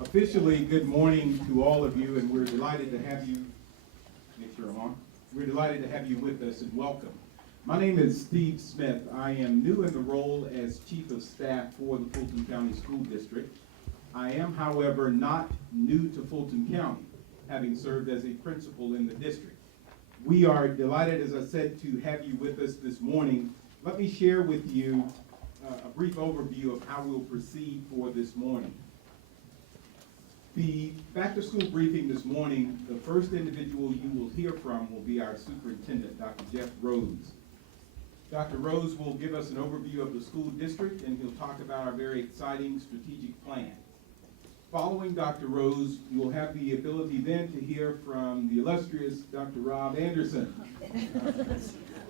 Officially, good morning to all of you, and we're delighted to have you. Make sure I'm on. We're delighted to have you with us, and welcome. My name is Steve Smith. I am new in the role as Chief of Staff for the Fulton County School District. I am, however, not new to Fulton County, having served as a principal in the district. We are delighted, as I said, to have you with us this morning. Let me share with you a brief overview of how we'll proceed for this morning. The back-to-school briefing this morning, the first individual you will hear from will be our superintendent, Dr. Jeff Rose. Dr. Rose will give us an overview of the school district, and he'll talk about our very exciting strategic plan. Following Dr. Rose, you will have the ability then to hear from the illustrious Dr. Rob Anderson.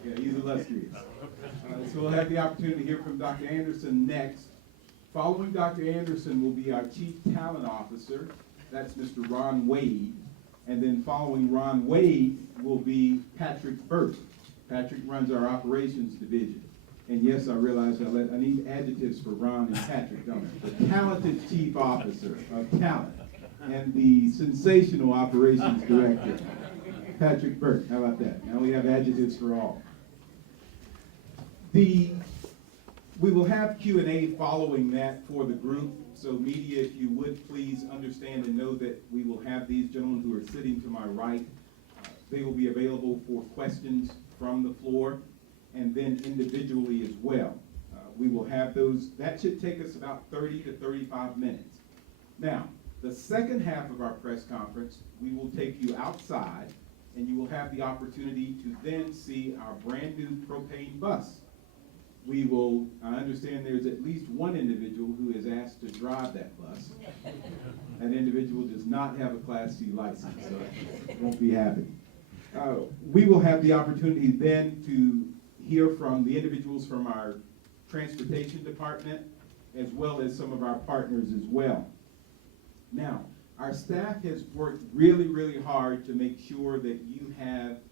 Yeah, he's illustrious. So we'll have the opportunity to hear from Dr. Anderson next. Following Dr. Anderson will be our Chief Talent Officer, that's Mr. Ron Wade. And then following Ron Wade will be Patrick Burke. Patrick runs our Operations Division. And yes, I realize I need adjectives for Ron and Patrick, don't I? The talented Chief Officer of Talent and the sensational Operations Director, Patrick Burke. How about that? Now we have adjectives for all. We will have Q&A following that for the group, so media, if you would please understand and know that we will have these gentlemen who are sitting to my right. They will be available for questions from the floor and then individually as well. We will have those. That should take us about 30 to 35 minutes. Now, the second half of our press conference, we will take you outside and you will have the opportunity to then see our brand new propane bus. I understand there's at least one individual who is asked to drive that bus. That individual does not have a Class C license, so it won't be happening. We will have the opportunity then to hear from the individuals from our transportation department, as well as some of our partners as well. Now, our staff has worked really, really hard to make sure that you have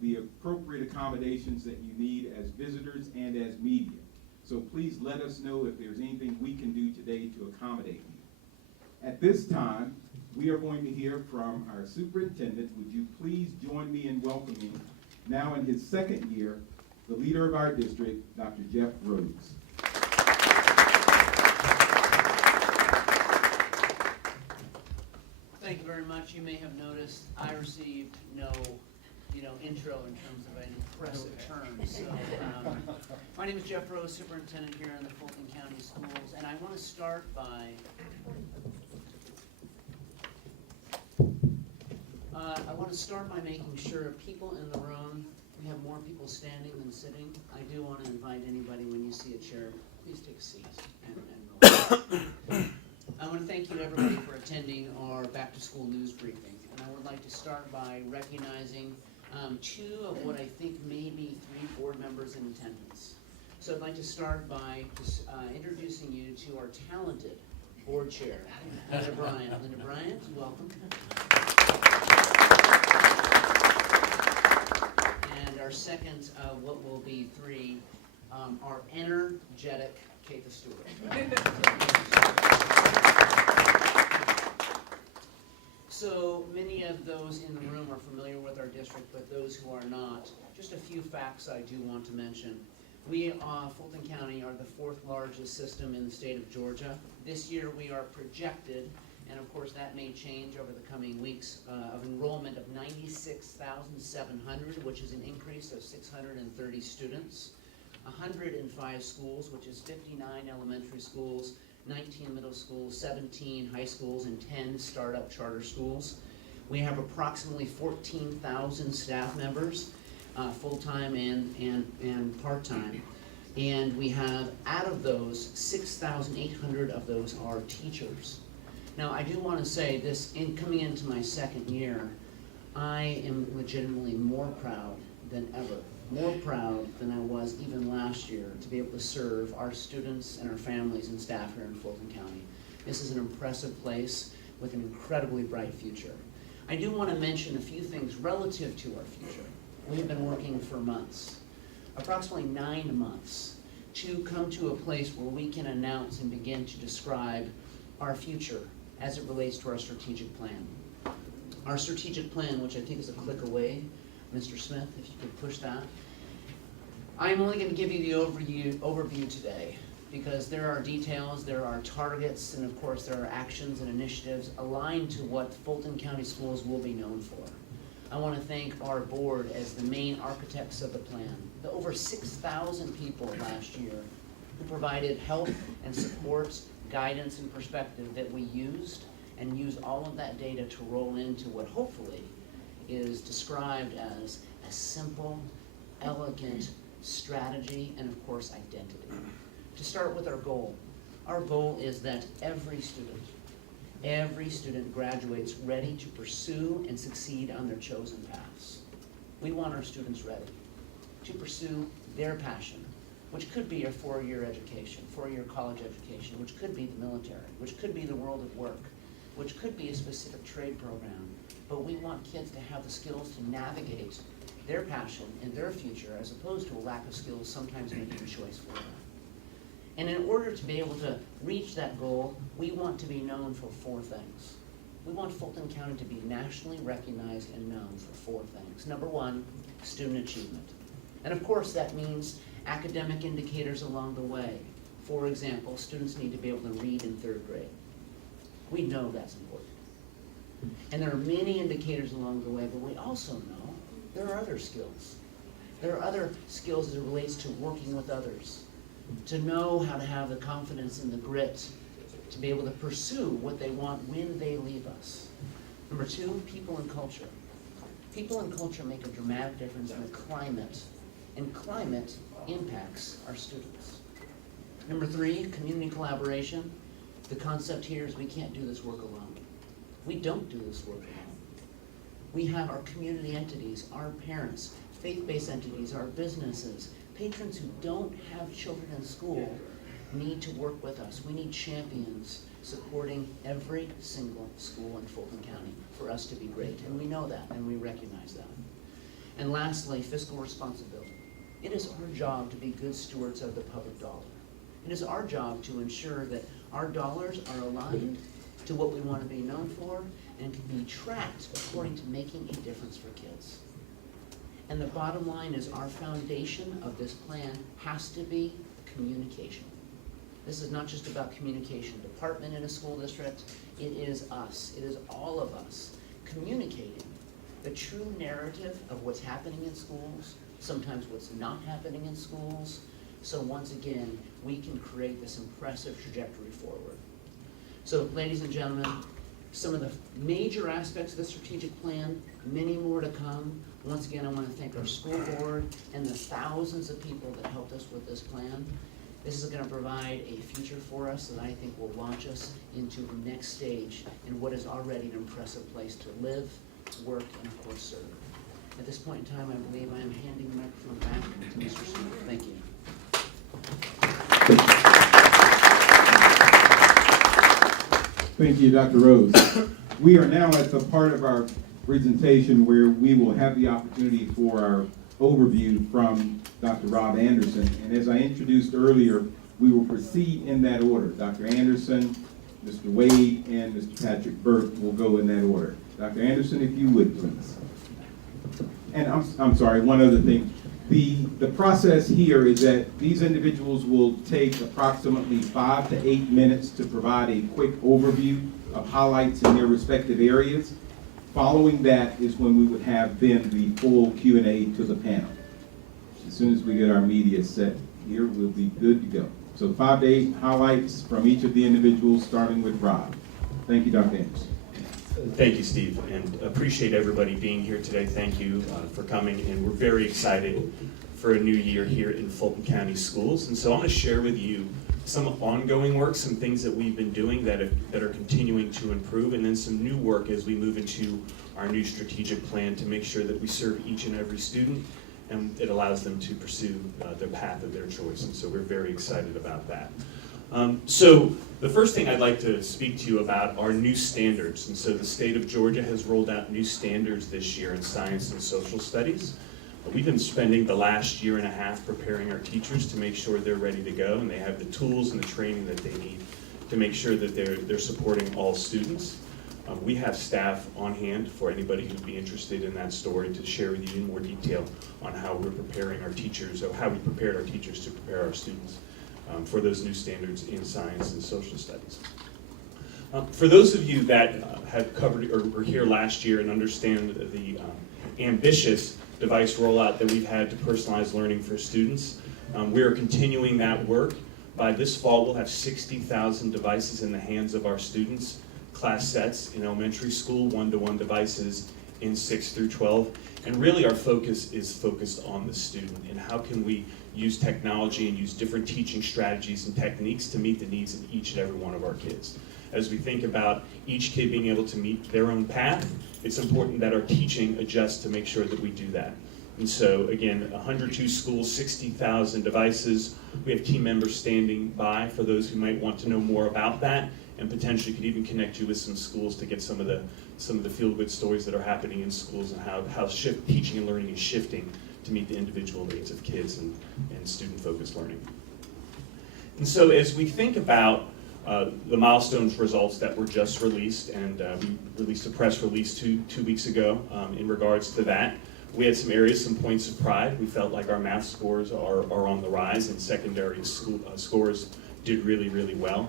the appropriate accommodations that you need as visitors and as media. So please let us know if there's anything we can do today to accommodate you. At this time, we are going to hear from our superintendent. Would you please join me in welcoming, now in his second year, the leader of our district, Dr. Jeff Rose. Thank you very much. You may have noticed I received no intro in terms of an impressive term. So, my name is Jeff Rose, superintendent here in the Fulton County Schools, and I want to start by making sure people in the room, we have more people standing than sitting. I do want to invite anybody, when you see a chair, please take a seat and I want to thank you everybody for attending our back to school news briefing, and I would like to start by recognizing two of what I think may be 3 board members in attendance. So I'd like to start by introducing you to our talented board chair, Linda Bryant. Linda Bryant, welcome. And our second of what will be 3, our energetic Keitha Stewart. So many of those in the room are familiar with our district, but those who are not, just a few facts I do want to mention. We, Fulton County, are the 4th largest system in the state of Georgia. This year we are projected, and of course that may change over the coming weeks, of enrollment of 96,700, which is an increase of 630 students. 105 schools, which is 59 elementary schools, 19 middle schools, 17 high schools, and 10 startup charter schools. We have approximately 14,000 staff members, full-time and part-time. And we have, out of those, 6,800 of those are teachers. Now, I do want to say this, coming into my second year, I am legitimately more proud than ever. More proud than I was even last year to be able to serve our students and our families and staff here in Fulton County. This is an impressive place with an incredibly bright future. I do want to mention a few things relative to our future. We have been working for months, approximately 9 months, to come to a place where we can announce and begin to describe our future as it relates to our strategic plan. Our strategic plan, which I think is a click away, Mr. Smith, if you could push that. I'm only going to give you the overview today, because there are details, there are targets, and of course there are actions and initiatives aligned to what Fulton County Schools will be known for. I want to thank our board as the main architects of the plan, the over 6,000 people last year who provided help and support, guidance and perspective that we used, and use all of that data to roll into what hopefully is described as a simple, elegant strategy and of course identity. To start with our goal is that every student graduates ready to pursue and succeed on their chosen paths. We want our students ready to pursue their passion, which could be a four-year education, four-year college education, which could be the military, which could be the world of work, which could be a specific trade program. But we want kids to have the skills to navigate their passion and their future, as opposed to a lack of skills sometimes making a choice for them. And in order to be able to reach that goal, we want to be known for four things. We want Fulton County to be nationally recognized and known for four things. Number one, student achievement. And of course that means academic indicators along the way. For example, students need to be able to read in third grade. We know that's important. And there are many indicators along the way, but we also know there are other skills. There are other skills as it relates to working with others, to know how to have the confidence and the grit to be able to pursue what they want when they leave us. Number two, people and culture. People and culture make a dramatic difference in the climate, and climate impacts our students. Number three, community collaboration. The concept here is we can't do this work alone. We don't do this work alone. We have our community entities, our parents, faith-based entities, our businesses, patrons who don't have children in school need to work with us. We need champions supporting every single school in Fulton County for us to be great. And we know that, and we recognize that. And lastly, fiscal responsibility. It is our job to be good stewards of the public dollar. It is our job to ensure that our dollars are aligned to what we want to be known for and can be tracked according to making a difference for kids. And the bottom line is our foundation of this plan has to be communication. This is not just about communication department in a school district. It is us. It is all of us communicating the true narrative of what's happening in schools, sometimes what's not happening in schools. So once again, we can create this impressive trajectory forward. So ladies and gentlemen, some of the major aspects of the strategic plan, many more to come. Once again, I want to thank our school board and the thousands of people that helped us with this plan. This is going to provide a future for us that I think will launch us into the next stage in what is already an impressive place to live, work, and of course serve. At this point in time, I believe I am handing the microphone back to Mr. Smith. Thank you. Thank you, Dr. Rose. We are now at the part of our presentation where we will have the opportunity for our overview from Dr. Rob Anderson. And as I introduced earlier, we will proceed in that order. Dr. Anderson, Mr. Wade, and Mr. Patrick Burke will go in that order. Dr. Anderson, if you would, please. And I'm sorry, one other thing. The process here is that these individuals will take approximately 5 to 8 minutes to provide a quick overview of highlights in their respective areas. Following that is when we would have then the full Q&A to the panel. As soon as we get our media set here, we'll be good to go. So 5 to 8 highlights from each of the individuals, starting with Rob. Thank you, Dr. Anderson. Thank you, Steve, and appreciate everybody being here today. Thank you for coming, and we're very excited for a new year here in Fulton County Schools. And so I'm going to share with you some ongoing work, some things that we've been doing that are continuing to improve, and then some new work as we move into our new strategic plan to make sure that we serve each and every student and it allows them to pursue the path of their choice. And so we're very excited about that. So the first thing I'd like to speak to you about are new standards. And so the state of Georgia has rolled out new standards this year in science and social studies. We've been spending the last year and a half preparing our teachers to make sure they're ready to go and they have the tools and the training that they need to make sure that they're supporting all students. We have staff on hand for anybody who'd be interested in that story to share with you in more detail on how we're preparing our teachers, or how we prepared our teachers to prepare our students for those new standards in science and social studies. For those of you that have covered or were here last year and understand the ambitious device rollout that we've had to personalize learning for students, we are continuing that work. By this fall, we'll have 60,000 devices in the hands of our students, class sets in elementary school, one-to-one devices in 6 through 12. And really our focus is focused on the student and how can we use technology and use different teaching strategies and techniques to meet the needs of each and every one of our kids. As we think about each kid being able to meet their own path, it's important that our teaching adjusts to make sure that we do that. And so again, 102 schools, 60,000 devices. We have team members standing by for those who might want to know more about that, and potentially could even connect you with some schools to get some of the feel-good stories that are happening in schools and how teaching and learning is shifting to meet the individual needs of kids and student-focused learning. And so as we think about the milestones results that were just released, and we released a press release two weeks ago in regards to that. We had some areas, some points of pride. We felt like our math scores are on the rise, and secondary school, scores did really, really well.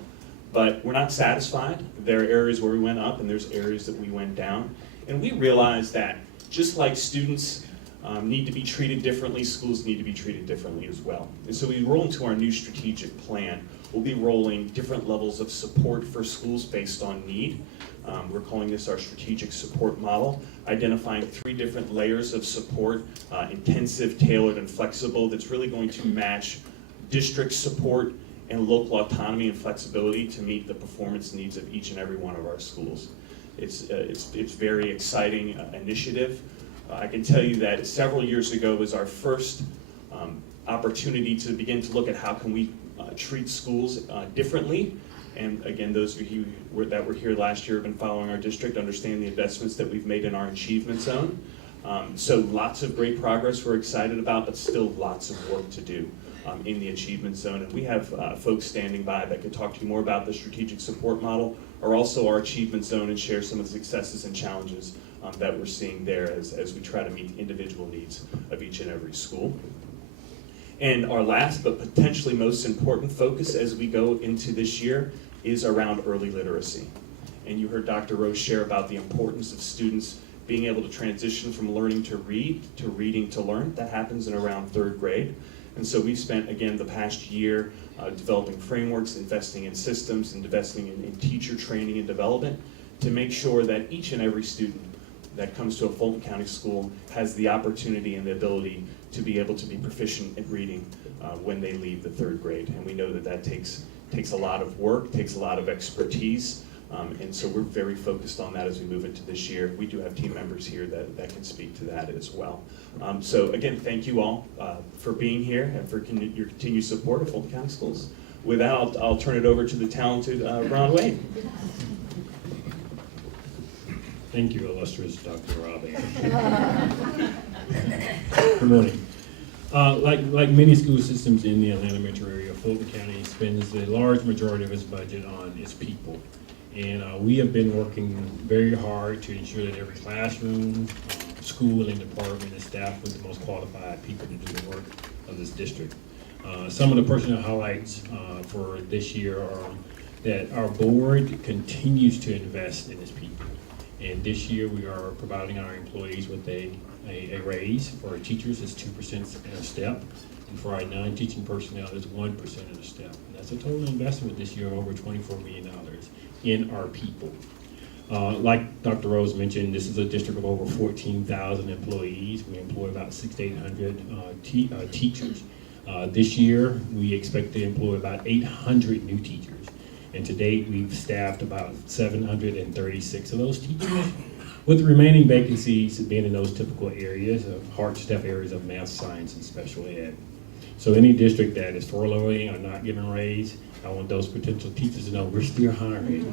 But we're not satisfied. There are areas where we went up, and there's areas that we went down. And we realized that just like students need to be treated differently, schools need to be treated differently as well. And so we roll into our new strategic plan. We'll be rolling different levels of support for schools based on need. We're calling this our strategic support model, identifying 3 different layers of support, intensive, tailored, and flexible, that's really going to match district support and local autonomy and flexibility to meet the performance needs of each and every one of our schools. It's very exciting initiative. I can tell you that several years ago was our first opportunity to begin to look at how can we treat schools differently. And again, those of you that were here last year have been following our district, understand the investments that we've made in our achievement zone. So lots of great progress we're excited about, but still lots of work to do in the achievement zone. And we have folks standing by that could talk to you more about the strategic support model, or also our achievement zone, and share some of the successes and challenges that we're seeing there as we try to meet individual needs of each and every school. And our last but potentially most important focus as we go into this year is around early literacy. And you heard Dr. Rose share about the importance of students being able to transition from learning to read to reading to learn. That happens in around 3rd grade. And so we've spent, again, the past year developing frameworks, investing in systems, and investing in teacher training and development to make sure that each and every student that comes to a Fulton County school has the opportunity and the ability to be able to be proficient at reading when they leave the 3rd grade. And we know that that takes a lot of work, takes a lot of expertise, and so we're very focused on that as we move into this year. We do have team members here that can speak to that as well. So again, thank you all for being here and for your continued support of Fulton County Schools. With that, I'll turn it over to the talented Ron Wade. Thank you, illustrious Dr. Robbie. Good morning. Like many school systems in the Atlanta metro area, Fulton County spends a large majority of its budget on its people. And we have been working very hard to ensure that every classroom, school, and department is staffed with the most qualified people to do the work of this district. Some of the personnel highlights for this year are that our board continues to invest in its people. And this year we are providing our employees with a raise. For our teachers, it's 2% a step. And for our non-teaching personnel, it's 1% a step. And that's a total investment this year of over $24 million in our people. Like Dr. Rose mentioned, this is a district of over 14,000 employees. We employ about 600-800 teachers. This year, we expect to employ about 800 new teachers. And to date, we've staffed about 736 of those teachers, with the remaining vacancies being in those typical areas of hard-to-staff areas of math, science, and special ed. So any district that is furloughing or not giving a raise, I want those potential teachers to know we're still hiring.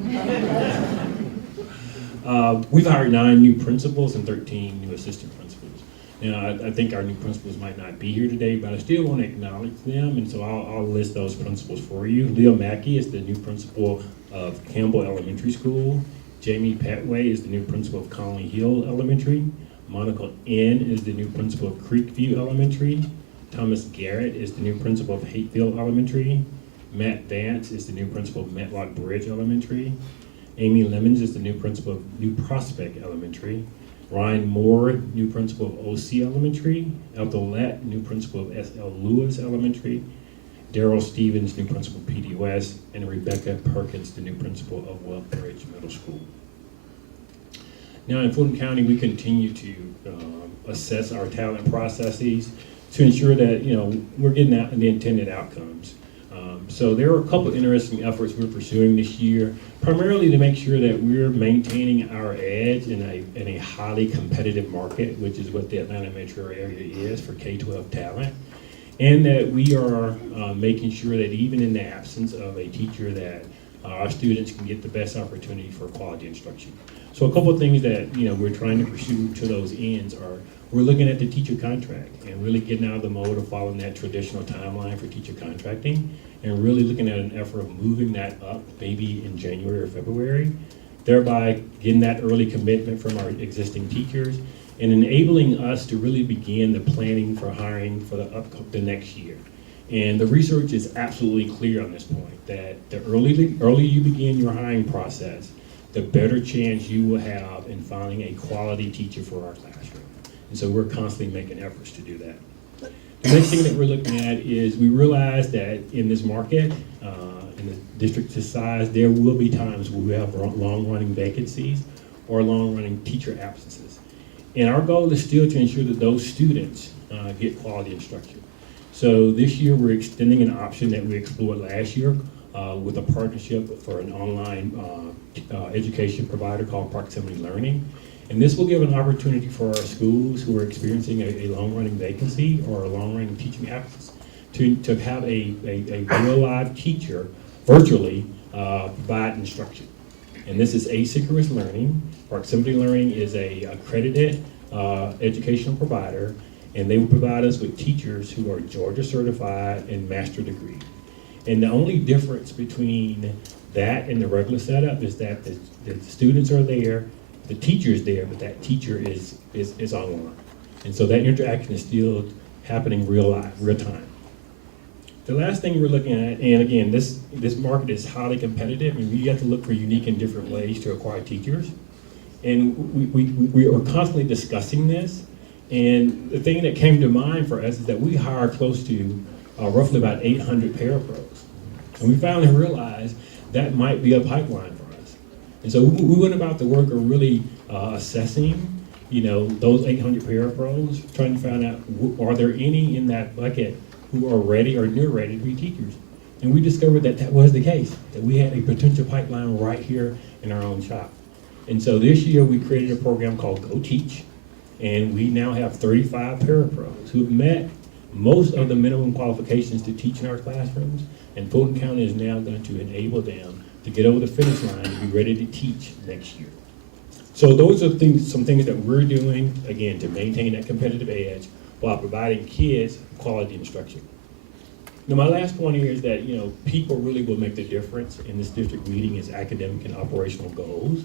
We've hired 9 new principals and 13 new assistant principals. I think our new principals might not be here today, but I still want to acknowledge them, and so I'll list those principals for you. Leo Mackey is the new principal of Campbell Elementary School. Jamie Petway is the new principal of Conley Hill Elementary. Monica N. is the new principal of Creekview Elementary. Thomas Garrett is the new principal of Hateville Elementary. Matt Vance is the new principal of Matlock Bridge Elementary. Amy Lemons is the new principal of New Prospect Elementary. Ryan Moore, new principal of OC Elementary. Ethel Lett, new principal of SL Lewis Elementary. Daryl Stevens, new principal of PD West. And Rebecca Perkins, the new principal of Wellbridge Middle School. Now in Fulton County, we continue to assess our talent processes to ensure that we're getting out the intended outcomes. So there are a couple interesting efforts we're pursuing this year, primarily to make sure that we're maintaining our edge in a highly competitive market, which is what the Atlanta metro area is for K-12 talent, and that we are making sure that even in the absence of a teacher that our students can get the best opportunity for quality instruction. So a couple of things that we're trying to pursue to those ends are we're looking at the teacher contract and really getting out of the mode of following that traditional timeline for teacher contracting and really looking at an effort of moving that up maybe in January or February, thereby getting that early commitment from our existing teachers and enabling us to really begin the planning for hiring for the next year. And the research is absolutely clear on this point, that the earlier you begin your hiring process, the better chance you will have in finding a quality teacher for our classroom. And so we're constantly making efforts to do that. The next thing that we're looking at is we realize that in this market, in the district this size, there will be times where we have long-running vacancies or long-running teacher absences. And our goal is still to ensure that those students get quality instruction. So this year we're extending an option that we explored last year with a partnership for an online education provider called Proximity Learning. And this will give an opportunity for our schools who are experiencing a long-running vacancy or a long-running teaching absence to have a real live teacher virtually provide instruction. And this is asynchronous learning. Proximity Learning is a accredited educational provider, and they will provide us with teachers who are Georgia certified and master degree. And the only difference between that and the regular setup is that the students are there, the teacher is there, but that teacher is online. And so that interaction is still happening real time. The last thing we're looking at, and again, this market is highly competitive, and we have to look for unique and different ways to acquire teachers. And we are constantly discussing this. And the thing that came to mind for us is that we hire close to roughly about 800 parapros. And we finally realized that might be a pipeline for us. And so we went about the work of really assessing, those 800 parapros, trying to find out, are there any in that bucket who are ready or near ready to be teachers? And we discovered that that was the case, that we had a potential pipeline right here in our own shop. And so this year we created a program called Go Teach, and we now have 35 parapros who have met most of the minimum qualifications to teach in our classrooms, and Fulton County is now going to enable them to get over the finish line and be ready to teach next year. So those are some things that we're doing, again, to maintain that competitive edge while providing kids quality instruction. Now, my last point here is that, people really will make the difference in this district meeting its academic and operational goals.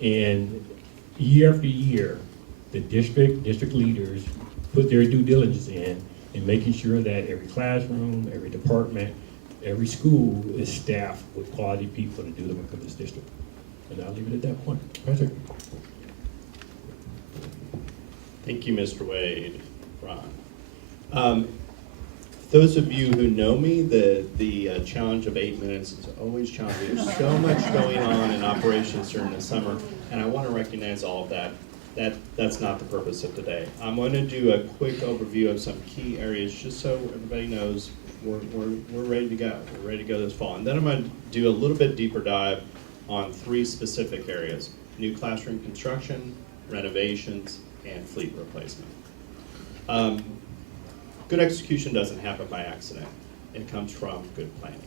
And year after year, the district leaders put their due diligence in making sure that every classroom, every department, every school is staffed with quality people to do the work of this district. And I'll leave it at that point. Patrick. Thank you, Mr. Wade. Ron. Those of you who know me, the challenge of 8 minutes is always challenging. There's so much going on in operations during the summer, and I want to recognize all of that. That's not the purpose of today. I'm going to do a quick overview of some key areas just so everybody knows we're ready to go. We're ready to go this fall. And then I'm going to do a little bit deeper dive on 3 specific areas: new classroom construction, renovations, and fleet replacement. Good execution doesn't happen by accident. It comes from good planning.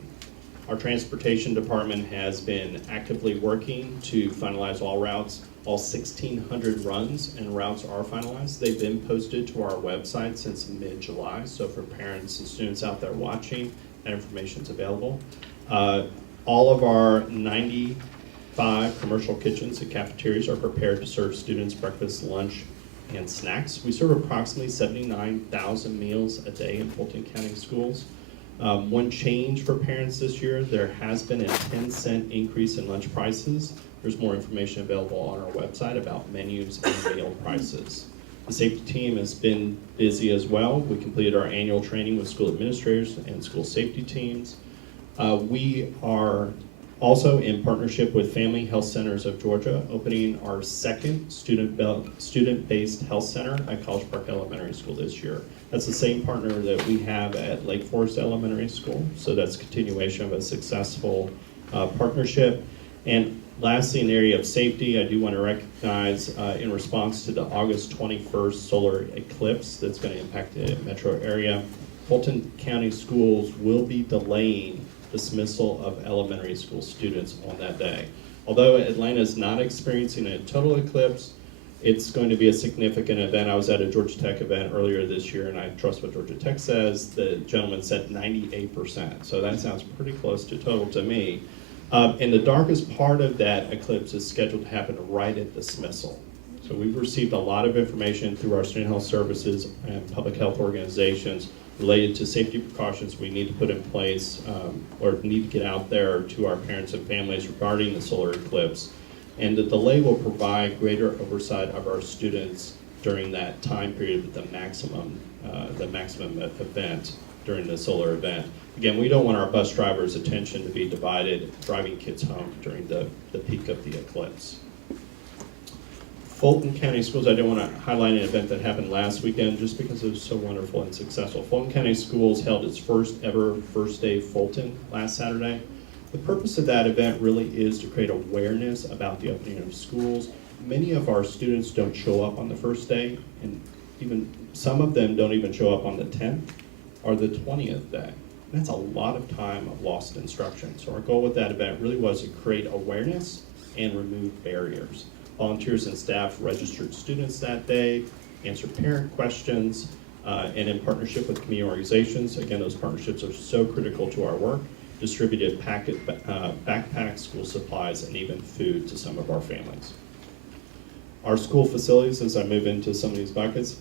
Our transportation department has been actively working to finalize all routes. All 1,600 runs and routes are finalized. They've been posted to our website since mid-July, so for parents and students out there watching, that information's available. All of our 95 commercial kitchens and cafeterias are prepared to serve students breakfast, lunch, and snacks. We serve approximately 79,000 meals a day in Fulton County schools. One change for parents this year, there has been a 10-cent increase in lunch prices. There's more information available on our website about menus and meal prices. The safety team has been busy as well. We completed our annual training with school administrators and school safety teams. We are also in partnership with Family Health Centers of Georgia, opening our second student-based health center at College Park Elementary School this year. That's the same partner that we have at Lake Forest Elementary School, so that's a continuation of a successful partnership. And lastly, in the area of safety, I do want to recognize in response to the August 21st solar eclipse that's going to impact the metro area, Fulton County schools will be delaying dismissal of elementary school students on that day. Although Atlanta is not experiencing a total eclipse, it's going to be a significant event. I was at a Georgia Tech event earlier this year, and I trust what Georgia Tech says. The gentleman said 98%, so that sounds pretty close to total to me. And the darkest part of that eclipse is scheduled to happen right at dismissal. So we've received a lot of information through our student health services and public health organizations related to safety precautions we need to put in place or need to get out there to our parents and families regarding the solar eclipse. And the delay will provide greater oversight of our students during that time period with the maximum event during the solar event. Again, we don't want our bus drivers' attention to be divided driving kids home during the peak of the eclipse. Fulton County Schools, I do want to highlight an event that happened last weekend just because it was so wonderful and successful. Fulton County Schools held its first ever First Day Fulton last Saturday. The purpose of that event really is to create awareness about the opening of schools. Many of our students don't show up on the first day, and even some of them don't even show up on the 10th or the 20th day. That's a lot of time of lost instruction. So our goal with that event really was to create awareness and remove barriers. Volunteers and staff registered students that day, answered parent questions, and in partnership with community organizations, again, those partnerships are so critical to our work, distributed backpacks, school supplies, and even food to some of our families. Our school facilities, as I move into some of these buckets,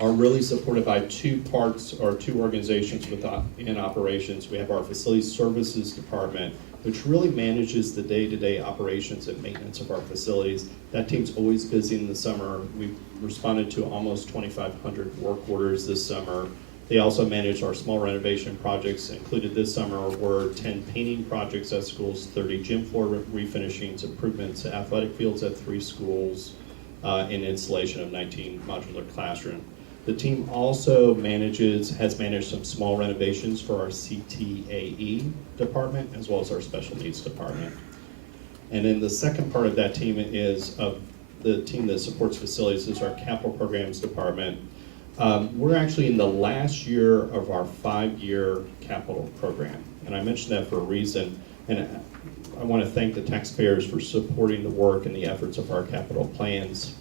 are really supported by two parts or two organizations in operations. We have our Facilities Services Department, which really manages the day-to-day operations and maintenance of our facilities. That team's always busy in the summer. We've responded to almost 2,500 work orders this summer. They also manage our small renovation projects. Included this summer were 10 painting projects at schools, 30 gym floor refinishings, improvements to athletic fields at 3 schools, and installation of 19 modular classrooms. The team also has managed some small renovations for our CTAE department as well as our special needs department. And then the second part of that team is the team that supports facilities is our capital programs department. We're actually in the last year of our 5-year capital program. And I mention that for a reason. And I want to thank the taxpayers for supporting the work and the efforts of our capital plans.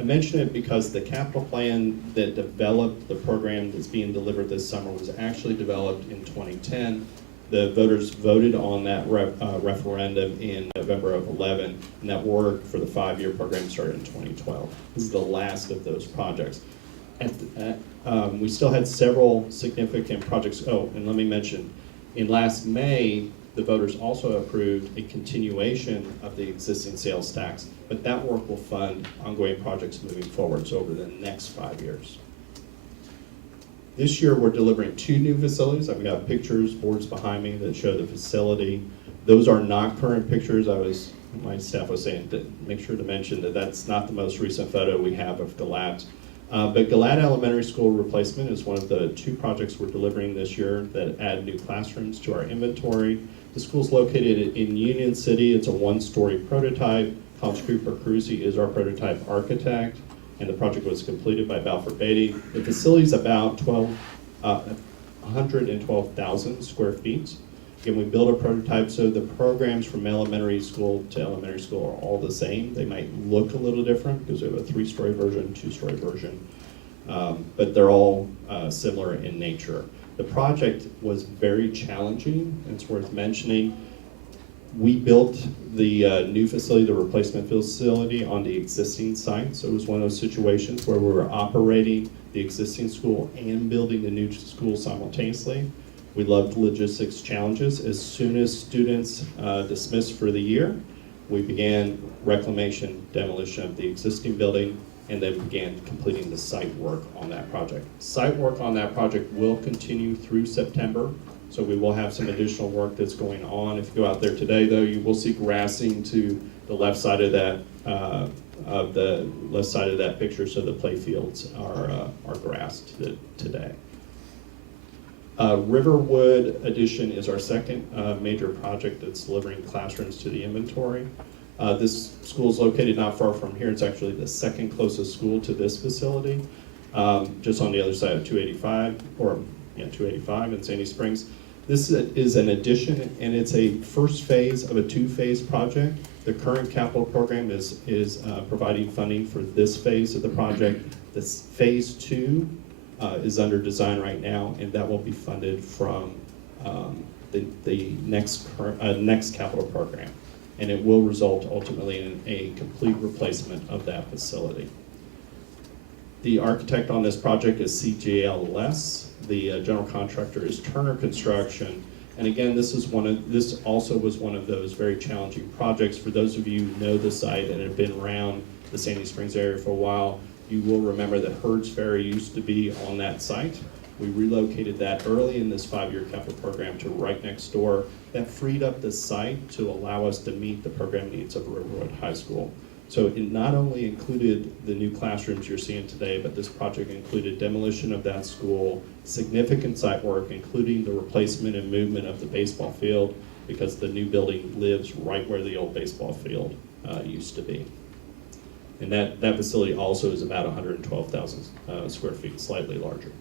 I mention it because the capital plan that developed the program that's being delivered this summer was actually developed in 2010. The voters voted on that referendum in November of 11, and that work for the 5-year program started in 2012. This is the last of those projects. We still had several significant projects. Oh, and let me mention, in last May, the voters also approved a continuation of the existing sales tax, but that work will fund ongoing projects moving forward, so over the next 5 years. This year, we're delivering 2 new facilities. I've got pictures, boards behind me that show the facility. Those are not current pictures. My staff was saying that make sure to mention that that's not the most recent photo we have of Galat. But Galat Elementary School replacement is one of the 2 projects we're delivering this year that add new classrooms to our inventory. The school's located in Union City. It's a 1-story prototype. College Cooper Cruzy is our prototype architect, and the project was completed by Balfour Beatty. The facility is about 112,000 square feet. Again, we build a prototype, so the programs from elementary school to elementary school are all the same. They might look a little different because we have a 3-story version, 2-story version, but they're all similar in nature. The project was very challenging. It's worth mentioning. We built the new facility, the replacement facility, on the existing site. So it was one of those situations where we were operating the existing school and building the new school simultaneously. We loved logistics challenges. As soon as students dismissed for the year, we began reclamation, demolition of the existing building, and then began completing the site work on that project. Site work on that project will continue through September, so we will have some additional work that's going on. If you go out there today, though, you will see grassing to the left side of that picture, so the play fields are grassed today. Riverwood addition is our second major project that's delivering classrooms to the inventory. This school is located not far from here. It's actually the second closest school to this facility, just on the other side of 285 in Sandy Springs. This is an addition, and it's a first phase of a 2-phase project. The current capital program is providing funding for this phase of the project. This phase 2 is under design right now, and that will be funded from the next capital program. And it will result ultimately in a complete replacement of that facility. The architect on this project is CGLS. The general contractor is Turner Construction. And again, this also was one of those very challenging projects. For those of you who know the site and have been around the Sandy Springs area for a while, you will remember that Herds Ferry used to be on that site. We relocated that early in this 5-year capital program to right next door. That freed up the site to allow us to meet the program needs of Riverwood High School. So it not only included the new classrooms you're seeing today, but this project included demolition of that school, significant site work, including the replacement and movement of the baseball field, because the new building lives right where the old baseball field used to be. And that facility also is about 112,000 square feet, slightly larger.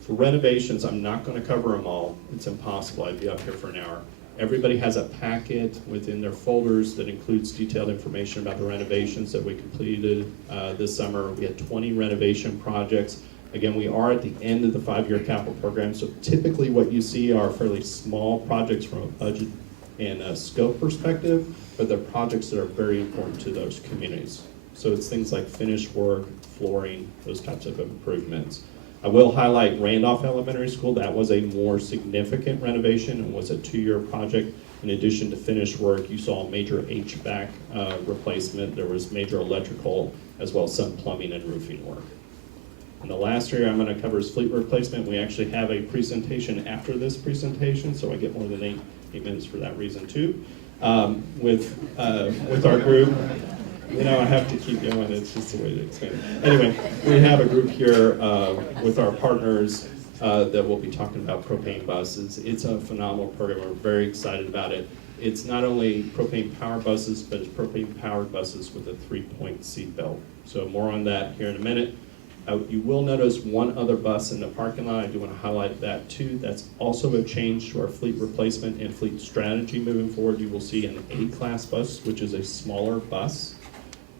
For renovations, I'm not going to cover them all. It's impossible. I'd be up here for an hour. Everybody has a packet within their folders that includes detailed information about the renovations that we completed this summer. We had 20 renovation projects. Again, we are at the end of the 5-year capital program, so typically what you see are fairly small projects from a budget and a scope perspective, but they're projects that are very important to those communities. So it's things like finished work, flooring, those types of improvements. I will highlight Randolph Elementary School. That was a more significant renovation and was a 2-year project. In addition to finished work, you saw a major HVAC replacement. There was major electrical, as well as some plumbing and roofing work. And the last area I'm going to cover is fleet replacement. We actually have a presentation after this presentation, so I get more than 8 minutes for that reason too. With our group. You know, I have to keep going, it's just the way to expand. Anyway, we have a group here with our partners that will be talking about propane buses. It's a phenomenal program, we're very excited about it. It's not only propane powered buses, but it's propane powered buses with a 3-point seat belt. So more on that here in a minute. You will notice one other bus in the parking lot. I do want to highlight that too. That's also a change to our fleet replacement and fleet strategy moving forward. You will see an A-class bus, which is a smaller bus.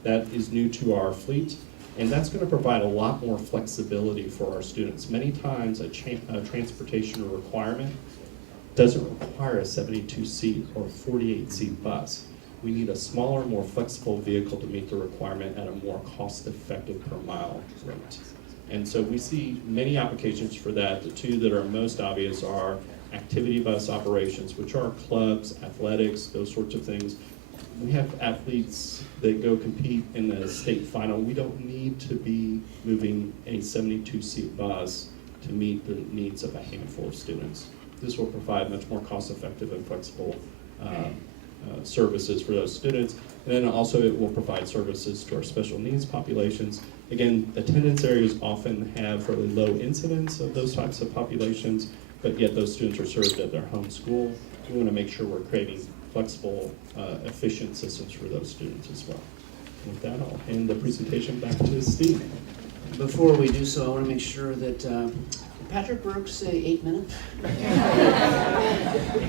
That is new to our fleet, and that's going to provide a lot more flexibility for our students. Many times a transportation requirement doesn't require a 72-seat or 48-seat bus. We need a smaller, more flexible vehicle to meet the requirement at a more cost-effective per mile rate. And so we see many applications for that. The two that are most obvious are activity bus operations, which are clubs, athletics, those sorts of things. We have athletes that go compete in the state final. We don't need to be moving a 72-seat bus to meet the needs of a handful of students. This will provide much more cost-effective and flexible services for those students. And then also it will provide services to our special needs populations. Again, attendance areas often have fairly low incidence of those types of populations, but yet those students are served at their home school. We want to make sure we're creating flexible, efficient systems for those students as well. With that, I'll hand the presentation back to Steve. Before we do so, I want to make sure that Patrick Brooks say 8 minutes? Maybe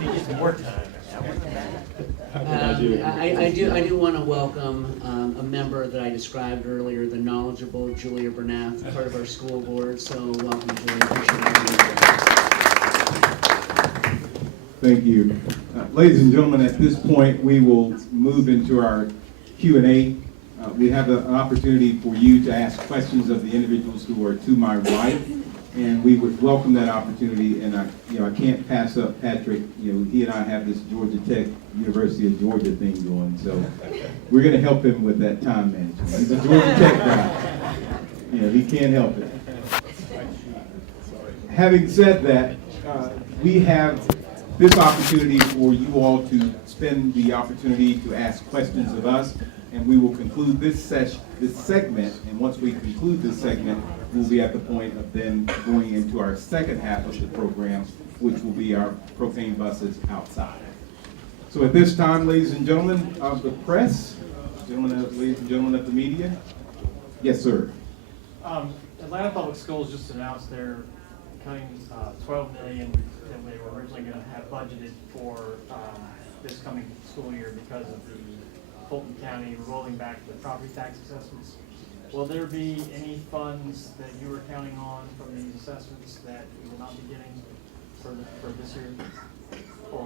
just more time. How can I do it? I do want to welcome a member that I described earlier, the knowledgeable Julia Bernath, part of our school board. So welcome, Julia. Appreciate having you here. Thank you. Ladies and gentlemen, at this point, we will move into our Q&A. We have an opportunity for you to ask questions of the individuals who are to my right, and we would welcome that opportunity. And I can't pass up Patrick. He and I have this Georgia Tech, University of Georgia thing going, so we're going to help him with that time management. He's a Georgia Tech guy. He can't help it. Having said that, we have this opportunity for you all to spend the opportunity to ask questions of us, and we will conclude this segment, and once we conclude this segment, we'll be at the point of then going into our second half of the program, which will be our propane buses outside. So at this time, ladies and gentlemen of the press, ladies and gentlemen of the media, yes, sir. Atlanta Public Schools just announced they're cutting $12 million that they were originally going to have budgeted for this coming school year because of the Fulton County rolling back the property tax assessments. Will there be any funds that you were counting on from these assessments that you will not be getting for this year? Or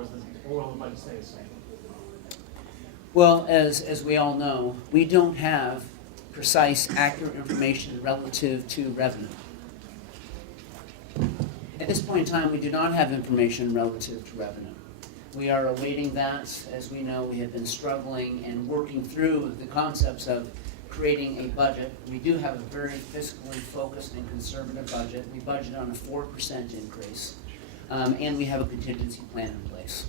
will the budget stay the same? Well, as we all know, we don't have precise, accurate information relative to revenue. At this point in time, we do not have information relative to revenue. We are awaiting that. As we know, we have been struggling and working through the concepts of creating a budget. We do have a very fiscally focused and conservative budget. We budget on a 4% increase, and we have a contingency plan in place.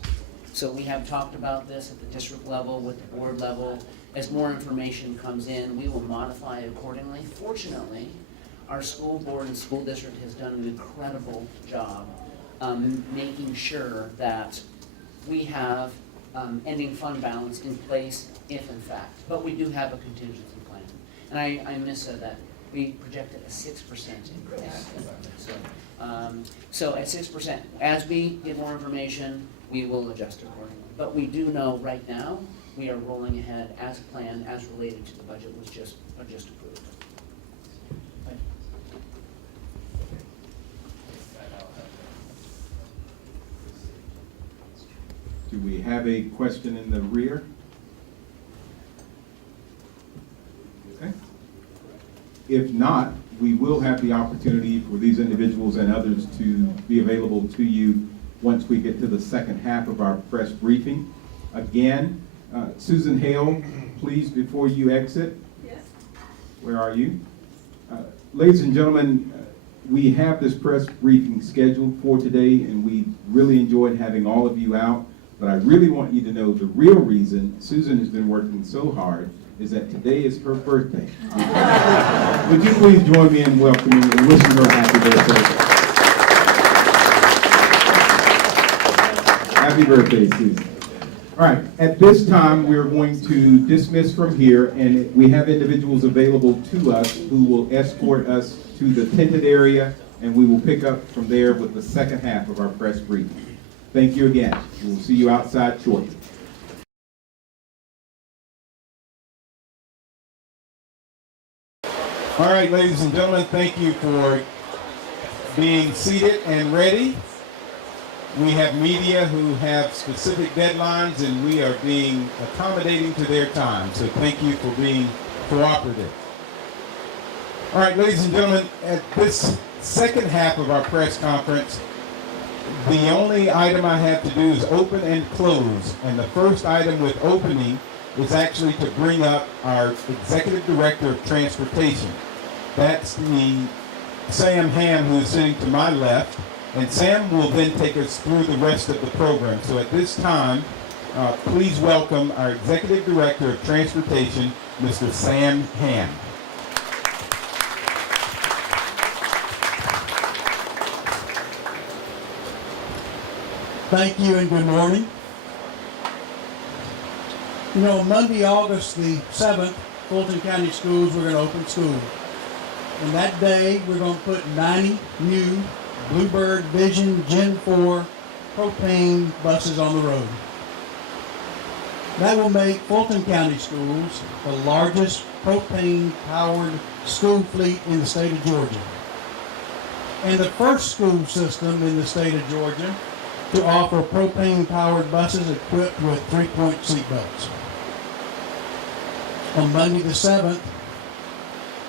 So we have talked about this at the district level, with the board level. As more information comes in, we will modify accordingly. Fortunately, our school board and school district has done an incredible job making sure that we have ending fund balance in place if in fact, but we do have a contingency plan. And I missaid that. We projected a 6% increase. So at 6%, as we get more information, we will adjust accordingly. But we do know right now, we are rolling ahead as planned, as related to the budget was just approved. Thank you. Do we have a question in the rear? Okay. If not, we will have the opportunity for these individuals and others to be available to you once we get to the second half of our press briefing. Again, Susan Hale, please, before you exit. Yes. Where are you? Ladies and gentlemen, we have this press briefing scheduled for today, and we really enjoyed having all of you out. But I really want you to know the real reason Susan has been working so hard is that today is her birthday. Would you please join me in welcoming and wishing her a happy birthday? Happy birthday, Susan. All right, at this time, we're going to dismiss from here, and we have individuals available to us who will escort us to the tented area, and we will pick up from there with the second half of our press briefing. Thank you again. We'll see you outside shortly. All right, ladies and gentlemen, thank you for being seated and ready. We have media who have specific deadlines, and we are being accommodating to their time. So thank you for being cooperative. All right, ladies and gentlemen, at this second half of our press conference, the only item I have to do is open and close. And the first item with opening is actually to bring up our Executive Director of Transportation. That's the Sam Ham, who is sitting to my left. And Sam will then take us through the rest of the program. So at this time, please welcome our Executive Director of Transportation, Mr. Sam Ham. Thank you and good morning. You know, Monday, August the 7th, Fulton County Schools, we're going to open school. And that day, we're going to put 90 new Bluebird Vision Gen 4 propane buses on the road. That will make Fulton County Schools the largest propane-powered school fleet in the state of Georgia, and the first school system in the state of Georgia to offer propane-powered buses equipped with three-point seatbelts. On Monday the 7th,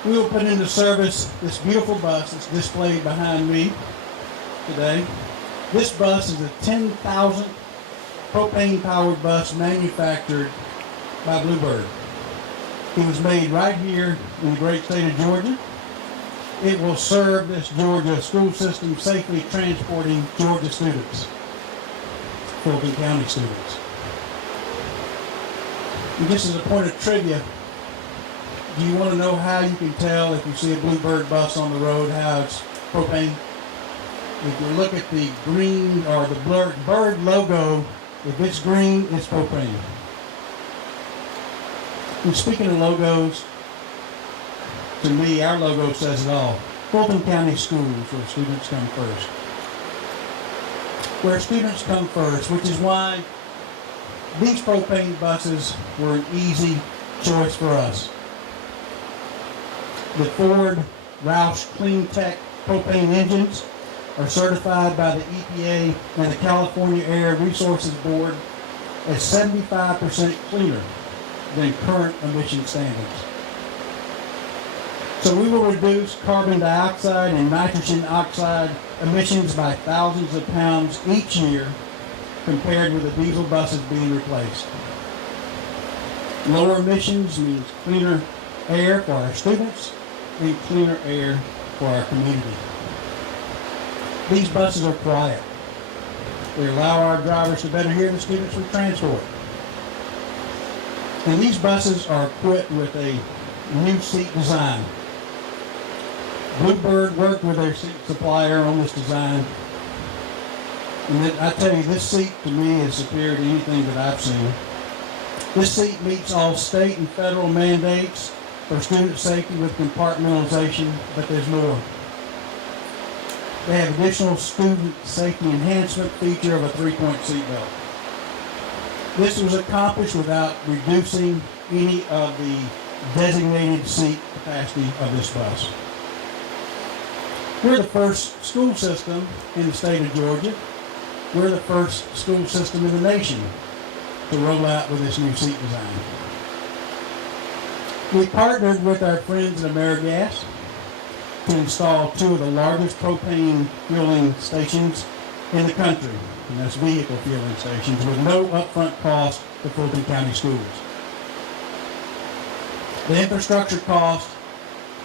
we will put into service this beautiful bus that's displayed behind me today. This bus is a 10,000 propane-powered bus manufactured by Bluebird. It was made right here in the great state of Georgia. It will serve this Georgia school system safely transporting Georgia students, Fulton County students. And just as a point of trivia, do you want to know how you can tell if you see a Bluebird bus on the road how it's propane? If you look at the green or the bird logo, if it's green, it's propane. And speaking of logos, to me, our logo says it all. Fulton County Schools, where students come first. Where students come first, which is why these propane buses were an easy choice for us. The Ford Roush Clean Tech propane engines are certified by the EPA and the California Air Resources Board as 75% cleaner than current emission standards. So we will reduce carbon dioxide and nitrogen oxide emissions by thousands of pounds each year compared with the diesel buses being replaced. Lower emissions means cleaner air for our students and cleaner air for our community. These buses are quiet. They allow our drivers to better hear the students we transport. And these buses are equipped with a new seat design. Bluebird worked with their seat supplier on this design. And I tell you, this seat to me is superior to anything that I've seen. This seat meets all state and federal mandates for student safety with compartmentalization, but there's more. They have additional student safety enhancement feature of a three-point seatbelt. This was accomplished without reducing any of the designated seat capacity of this bus. We're the first school system in the state of Georgia. We're the first school system in the nation to roll out with this new seat design. We partnered with our friends at AmeriGas to install two of the largest propane fueling stations in the country, and that's vehicle fueling stations, with no upfront cost to Fulton County Schools. The infrastructure cost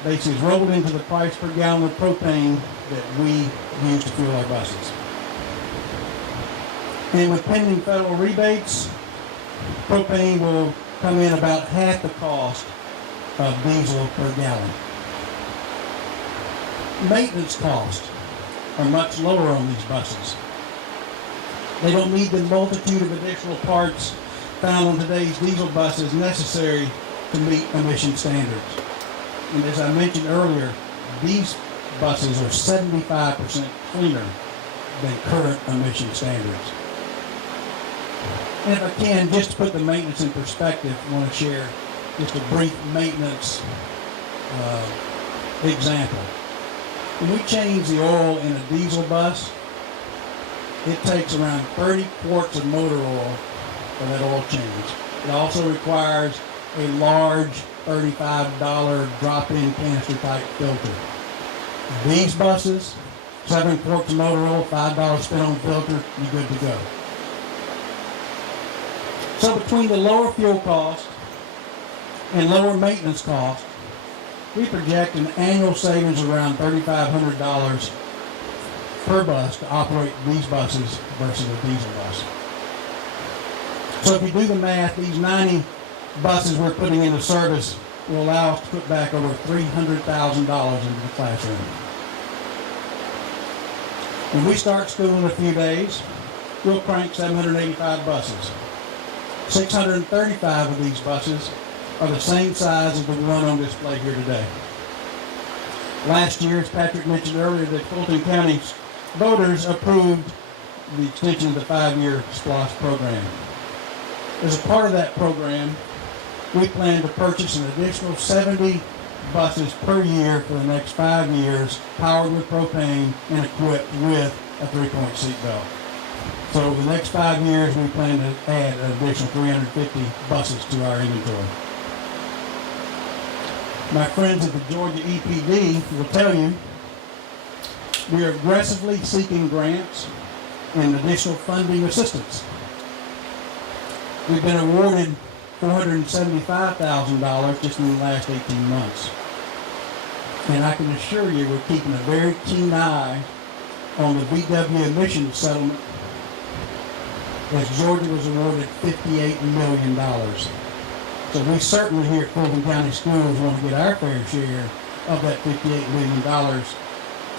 basically is rolled into the price per gallon of propane that we use to fuel our buses. And with pending federal rebates, propane will come in about half the cost of diesel per gallon. Maintenance costs are much lower on these buses. They don't need the multitude of additional parts found on today's diesel buses necessary to meet emission standards. And as I mentioned earlier, these buses are 75% cleaner than current emission standards. And if I can, just to put the maintenance in perspective, I want to share just a brief maintenance example. When we change the oil in a diesel bus, it takes around 30 quarts of motor oil for that oil change. It also requires a large $35 drop-in canister type filter. These buses, 7 quarts of motor oil, $5 spent on filter, you're good to go. So between the lower fuel cost and lower maintenance cost, we project an annual savings around $3,500 per bus to operate these buses versus a diesel bus. So if you do the math, these 90 buses we're putting into service will allow us to put back over $300,000 into the classroom. When we start school in a few days, we'll crank 785 buses. 635 of these buses are the same size as the one on display here today. Last year, as Patrick mentioned earlier, the Fulton County voters approved the extension of the 5-year SPLOST program. As a part of that program, we plan to purchase an additional 70 buses per year for the next 5 years, powered with propane and equipped with a 3-point seat belt. So over the next 5 years, we plan to add an additional 350 buses to our inventory. My friends at the Georgia EPD will tell you we are aggressively seeking grants and additional funding assistance. We've been awarded $475,000 just in the last 18 months. And I can assure you we're keeping a very keen eye on the VW emissions settlement, as Georgia was awarded $58 million. So we certainly here at Fulton County Schools want to get our fair share of that $58 million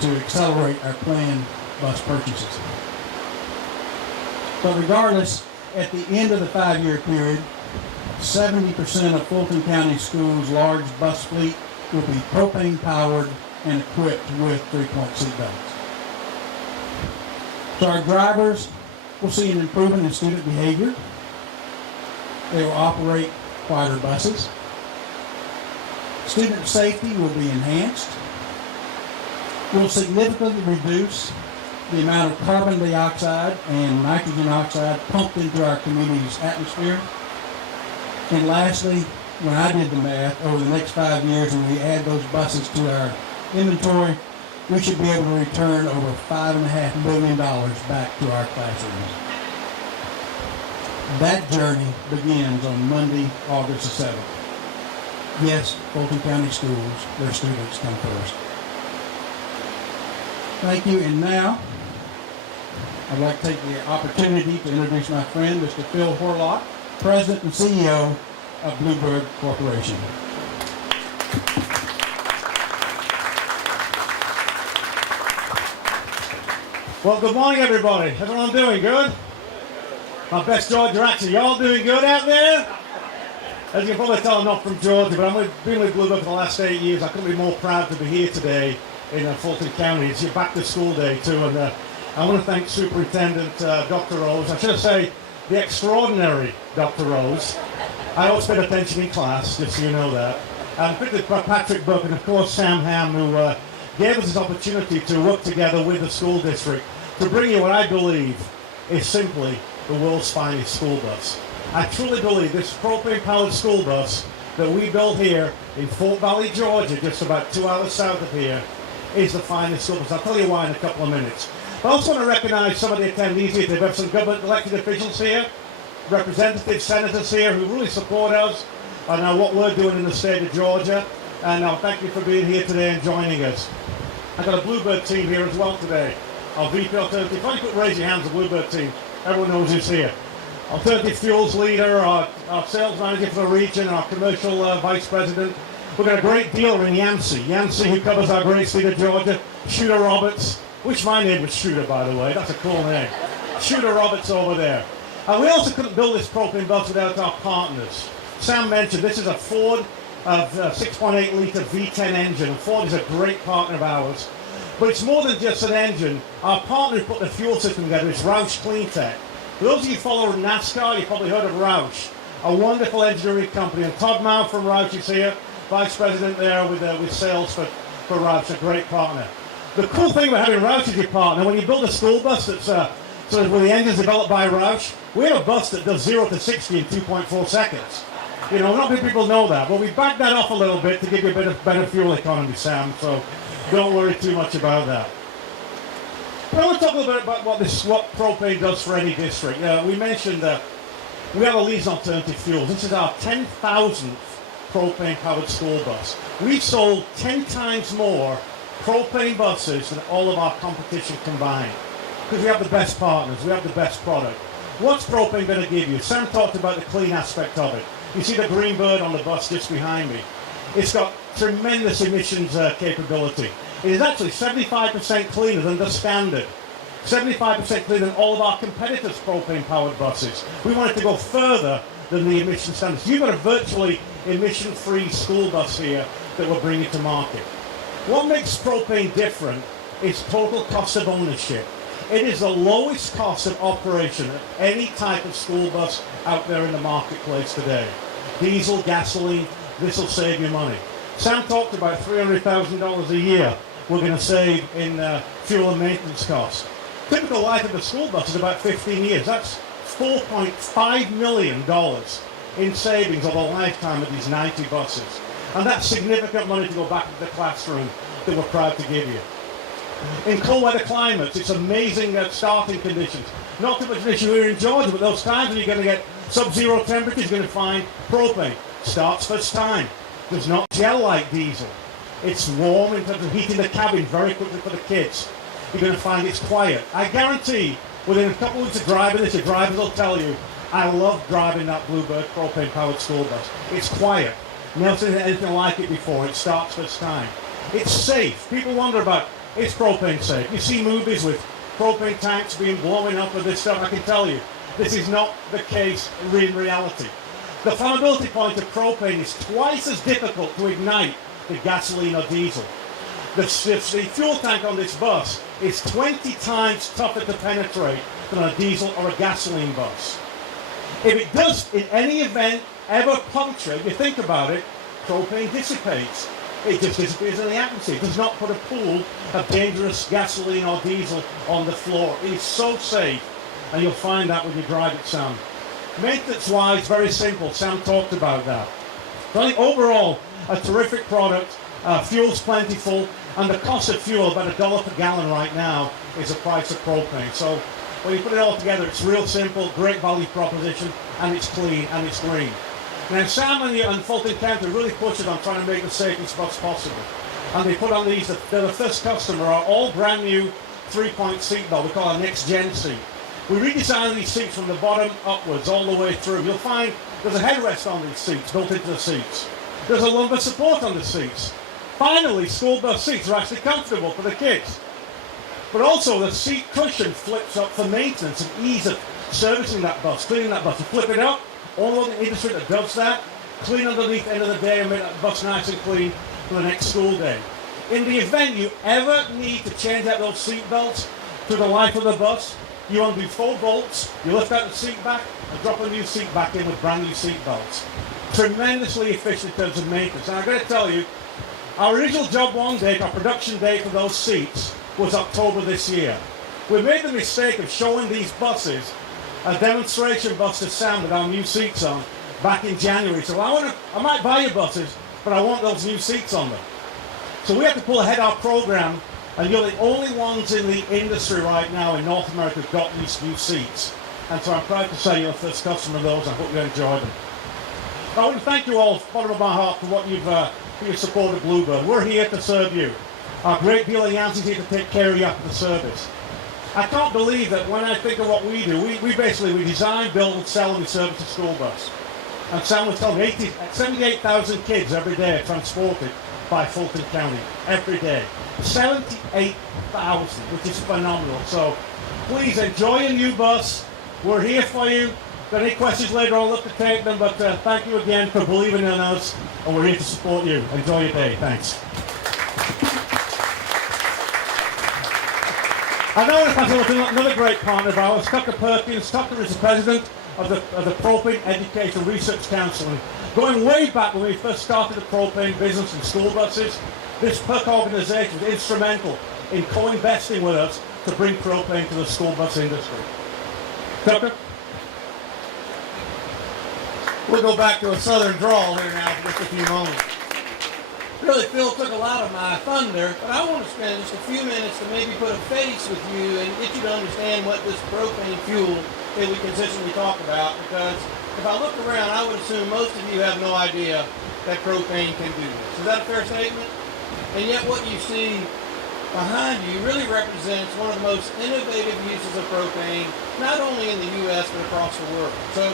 to accelerate our planned bus purchases. But regardless, at the end of the 5-year period, 70% of Fulton County Schools' large bus fleet will be propane powered and equipped with 3-point seat belts. So our drivers will see an improvement in student behavior. They will operate quieter buses. Student safety will be enhanced. We'll significantly reduce the amount of carbon dioxide and nitrogen oxide pumped into our community's atmosphere. And lastly, when I did the math, over the next 5 years, when we add those buses to our inventory, we should be able to return over $5.5 million back to our classrooms. That journey begins on Monday, August the 7th. Yes, Fulton County Schools, their students come first. Thank you, and now I'd like to take the opportunity to introduce my friend, Mr. Phil Horlock, President and CEO of Bluebird Corporation. Well, good morning, everybody. Everyone doing good? My best Georgia accent. Y'all doing good out there? As you can probably tell, I'm not from Georgia, but I've been with Bluebird for the last 8 years. I couldn't be more proud to be here today in Fulton County. It's your back to school day too, and I want to thank Superintendent Dr. Rose. I should say the extraordinary Dr. Rose. I always paid attention in class, just so you know that. And particularly Patrick Buck and of course Sam Ham, who gave us this opportunity to work together with the school district to bring you what I believe is simply the world's finest school bus. I truly believe this propane-powered school bus that we built here in Fort Valley, Georgia, just about 2 hours south of here, is the finest school bus. I'll tell you why in a couple of minutes. I also want to recognize some of the attendees here. We have some government elected officials here, representatives, senators here who really support us and what we're doing in the state of Georgia. And thank you for being here today and joining us. I've got a Bluebird team here as well today. Our VP Alternative, if I could raise your hands, the Bluebird team, everyone knows who's here. Alternative Fuels leader, our sales manager for the region, our commercial vice president. We've got a great dealer in Yancey. Yancey, who covers our great state of Georgia. Shooter Roberts. Wish my name was Shooter, by the way. That's a cool name. Shooter Roberts over there. We also couldn't build this propane bus without our partners. Sam mentioned this is a Ford 6.8 litre V10 engine. Ford is a great partner of ours. But it's more than just an engine. Our partner who put the fuel system together is Roush Cleantech. For those of you who follow NASCAR, you've probably heard of Roush, a wonderful engineering company. And Todd Mao from Roush is here, vice president there with sales for Roush, a great partner. The cool thing about having Roush as your partner, when you build a school bus that's sort of with the engines developed by Roush, we have a bus that does 0 to 60 in 2.4 seconds. You know, not many people know that, but we backed that off a little bit to give you a bit of better fuel economy, Sam, so don't worry too much about that. But I want to talk a little bit about what propane does for any district. We mentioned that we have a lease on alternative fuels. This is our 10,000th propane-powered school bus. We've sold 10 times more propane buses than all of our competition combined. Because we have the best partners, we have the best product. What's propane going to give you? Sam talked about the clean aspect of it. You see the green bird on the bus just behind me. It's got tremendous emissions capability. It is actually 75% cleaner than the standard. 75% cleaner than all of our competitors' propane-powered buses. We wanted to go further than the emission standards. You've got a virtually emission-free school bus here that we're bringing to market. What makes propane different is total cost of ownership. It is the lowest cost of operation of any type of school bus out there in the marketplace today. Diesel, gasoline, this will save you money. Sam talked about $300,000 a year we're going to save in fuel and maintenance costs. Typical life of a school bus is about 15 years. That's $4.5 million in savings over the lifetime of these 90 buses. And that's significant money to go back to the classroom that we're proud to give you. In cold weather climates, it's amazing starting conditions. Not too much of an issue here in Georgia, but those times when you're going to get sub-zero temperatures, you're going to find propane. Starts first time. Does not gel like diesel. It's warm in terms of heating the cabin very quickly for the kids. You're going to find it's quiet. I guarantee within a couple of weeks of driving this, your drivers will tell you, I love driving that Bluebird propane-powered school bus. It's quiet. Never seen anything like it before. It starts first time. It's safe. People wonder about, is propane safe? You see movies with propane tanks being blowing up and this stuff. I can tell you, this is not the case in reality. The flammability point of propane is twice as difficult to ignite than gasoline or diesel. The fuel tank on this bus is 20 times tougher to penetrate than a diesel or a gasoline bus. If it does, in any event, ever puncture, if you think about it, propane dissipates. It just disappears in the atmosphere. It does not put a pool of dangerous gasoline or diesel on the floor. It is so safe, and you'll find that when you drive it, Sam. Maintenance-wise, very simple. Sam talked about that. So I think overall, a terrific product. Fuel's plentiful, and the cost of fuel, about $1 per gallon right now, is the price of propane. So when you put it all together, it's real simple, great value proposition, and it's clean, and it's green. Now, Sam and Fulton County really pushed it on trying to make the safest bus possible. And they put on these, they're the first customer, are all brand new 3-point seat belt, we call it a next-gen seat. We redesigned these seats from the bottom upwards all the way through. You'll find there's a headrest on these seats, built into the seats. There's a lumbar support on the seats. Finally, school bus seats are actually comfortable for the kids. But also the seat cushion flips up for maintenance and ease of servicing that bus, cleaning that bus. You flip it up, all over the industry that does that, clean underneath the end of the day and make that bus nice and clean for the next school day. In the event you ever need to change out those seat belts through the life of the bus, you undo 4 bolts, you lift out the seat back, and drop a new seat back in with brand new seat belts. Tremendously efficient in terms of maintenance. And I've got to tell you, our original job one date, our production date for those seats, was October this year. We made the mistake of showing these buses, a demonstration bus to Sam with our new seats on, back in January. So I might buy your buses, but I want those new seats on them. So we have to pull ahead our program, and you're the only ones in the industry right now in North America who've got these new seats. And so I'm proud to say you're the first customer of those. I hope you enjoy them. I want to thank you all, bottom of my heart, for what for your support of Bluebird. We're here to serve you. Our great deal of Yancey's here to take care of you after the service. I can't believe that when I think of what we do, we design, build, and sell, and we service a school bus. And Sam was telling me 78,000 kids every day are transported by Fulton County, every day. 78,000, which is phenomenal. So please enjoy your new bus. We're here for you. Got any questions later, I'll look to take them, but thank you again for believing in us, and we're here to support you. Enjoy your day. Thanks. I know in fact another great partner of ours, Tucker Perkins. Tucker is the president of the Propane Education Research Council. And going way back when we first started the propane business in school buses, this PERC organization was instrumental in co-investing with us to bring propane to the school bus industry. Tucker? We'll go back to a southern drawl here now for just a few moments. Really, Phil took a lot of my thunder, but I want to spend just a few minutes to maybe put a face with you and get you to understand what this propane fuel that we consistently talk about, because if I look around, I would assume most of you have no idea that propane can do this. Is that a fair statement? And yet what you see behind you really represents one of the most innovative uses of propane, not only in the U.S. but across the world. So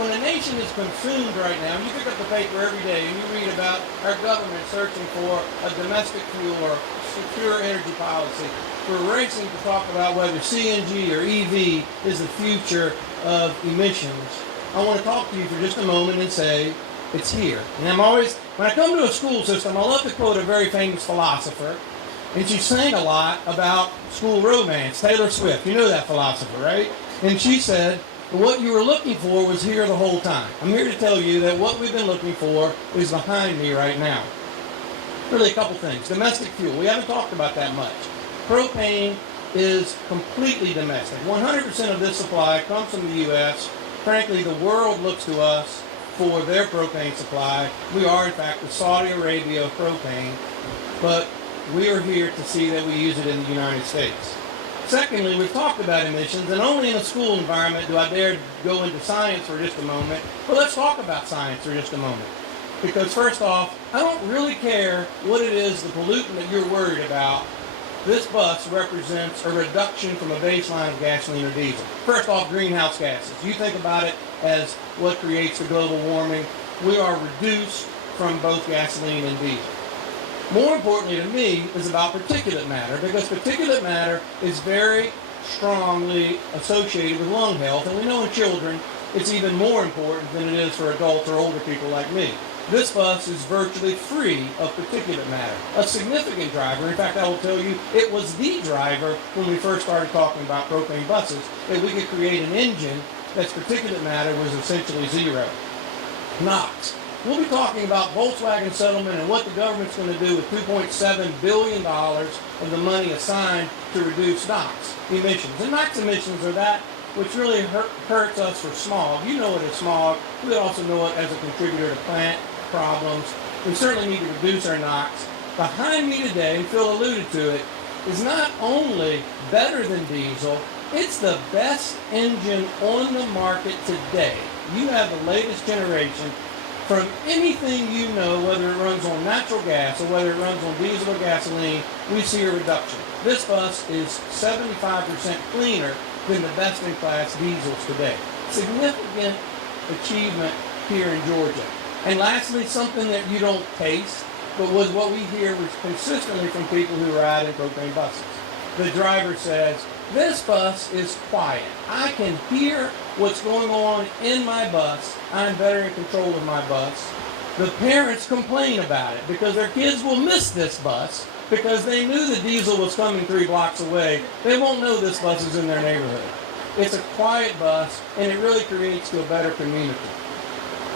when a nation is consumed right now, you pick up the paper every day and you read about our government searching for a domestic fuel or secure energy policy. We're racing to talk about whether CNG or EV is the future of emissions. I want to talk to you for just a moment and say, it's here. And when I come to a school system, I love to quote a very famous philosopher. and she sang a lot about school romance. Taylor Swift, you know that philosopher, right? And she said, what you were looking for was here the whole time. I'm here to tell you that what we've been looking for is behind me right now. Really a couple things. Domestic fuel, we haven't talked about that much. Propane is completely domestic. 100% of this supply comes from the U.S. Frankly, the world looks to us for their propane supply. We are, in fact, the Saudi Arabia of propane, but we are here to see that we use it in the United States. Secondly, we've talked about emissions, and only in a school environment do I dare go into science for just a moment. But let's talk about science for just a moment. Because first off, I don't really care what it is, the pollutant that you're worried about. This bus represents a reduction from a baseline of gasoline or diesel. First off, greenhouse gases. You think about it as what creates the global warming. We are reduced from both gasoline and diesel. More importantly to me is about particulate matter, because particulate matter is very strongly associated with lung health, and we know in children it's even more important than it is for adults or older people like me. This bus is virtually free of particulate matter. A significant driver, in fact I will tell you, it was the driver when we first started talking about propane buses, that we could create an engine that's particulate matter was essentially zero. NOx. We'll be talking about Volkswagen settlement and what the government's going to do with $2.7 billion of the money assigned to reduce NOx emissions. And NOx emissions are that which really hurts us for smog. You know it as smog. We also know it as a contributor to plant problems. We certainly need to reduce our NOx. Behind me today, and Phil alluded to it, is not only better than diesel, it's the best engine on the market today. You have the latest generation. From anything you know, whether it runs on natural gas or whether it runs on diesel or gasoline, we see a reduction. This bus is 75% cleaner than the best-in-class diesels today. Significant achievement here in Georgia. And lastly, something that you don't taste, but was what we hear consistently from people who ride in propane buses. The driver says, this bus is quiet. I can hear what's going on in my bus. I'm better in control of my bus. The parents complain about it because their kids will miss this bus because they knew the diesel was coming 3 blocks away. They won't know this bus is in their neighborhood. It's a quiet bus, and it really creates to a better community.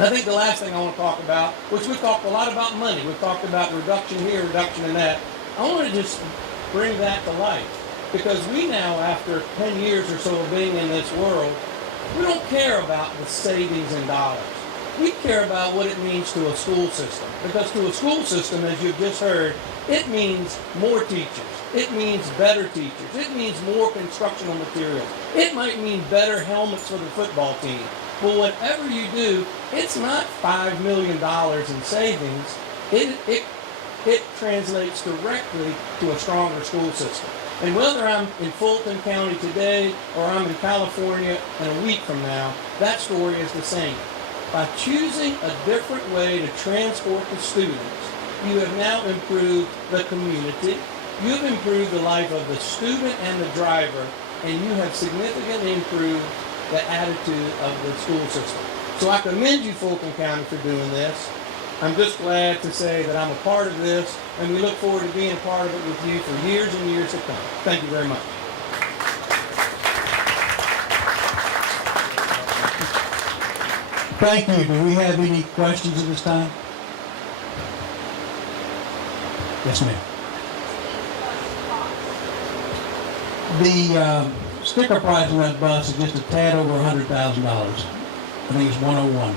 I think the last thing I want to talk about, which we've talked a lot about money. We've talked about reduction here, reduction in that. I want to just bring that to life. Because we now, after 10 years or so of being in this world, we don't care about the savings in dollars. We care about what it means to a school system. Because to a school system, as you've just heard, it means more teachers. It means better teachers. It means more constructional materials. It might mean better helmets for the football team. But whatever you do, it's not $5 million in savings. It translates directly to a stronger school system. And whether I'm in Fulton County today or I'm in California in a week from now, that story is the same. By choosing a different way to transport the students, you have now improved the community, you've improved the life of the student and the driver, and you have significantly improved the attitude of the school system. So I commend you, Fulton County, for doing this. I'm just glad to say that I'm a part of this, and we look forward to being a part of it with you for years and years to come. Thank you very much. Thank you. Do we have any questions at this time? Yes, ma'am. The sticker price on that bus is just a tad over $100,000. I think it's 101.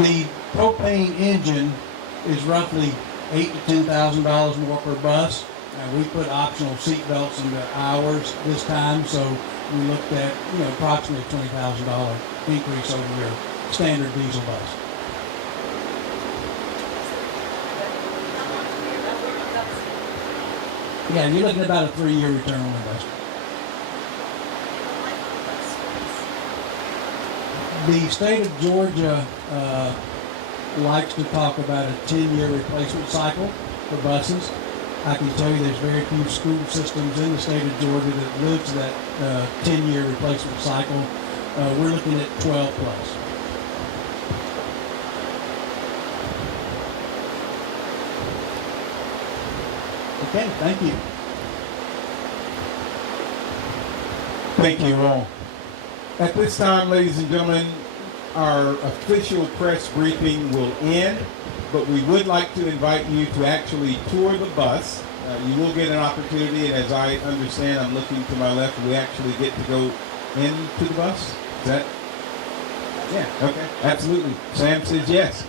The propane engine is roughly $8,000 to $10,000 more per bus. We put optional seat belts into ours this time, so we looked at approximately $20,000 increase over your standard diesel bus. Yeah, you're looking at about a 3-year return on investment. The state of Georgia likes to talk about a 10-year replacement cycle for buses. I can tell you there's very few school systems in the state of Georgia that live to that 10-year replacement cycle. We're looking at 12 plus. Okay, thank you. Thank you all. At this time, ladies and gentlemen, our official press briefing will end, but we would like to invite you to actually tour the bus. You will get an opportunity, and as I understand, I'm looking to my left, we actually get to go into the bus. Is that? Yeah, okay, absolutely. Sam says yes.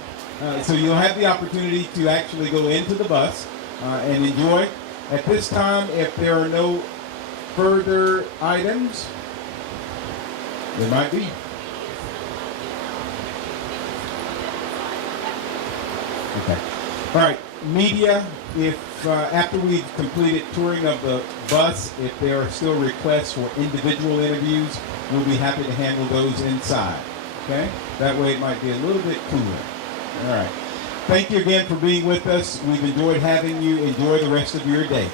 So you'll have the opportunity to actually go into the bus and enjoy. At this time, if there are no further items, there might be. Okay. All right, media, if after we've completed touring of the bus, if there are still requests for individual interviews, we'll be happy to handle those inside. Okay? That way it might be a little bit cooler. All right. Thank you again for being with us. We've enjoyed having you. Enjoy the rest of your day.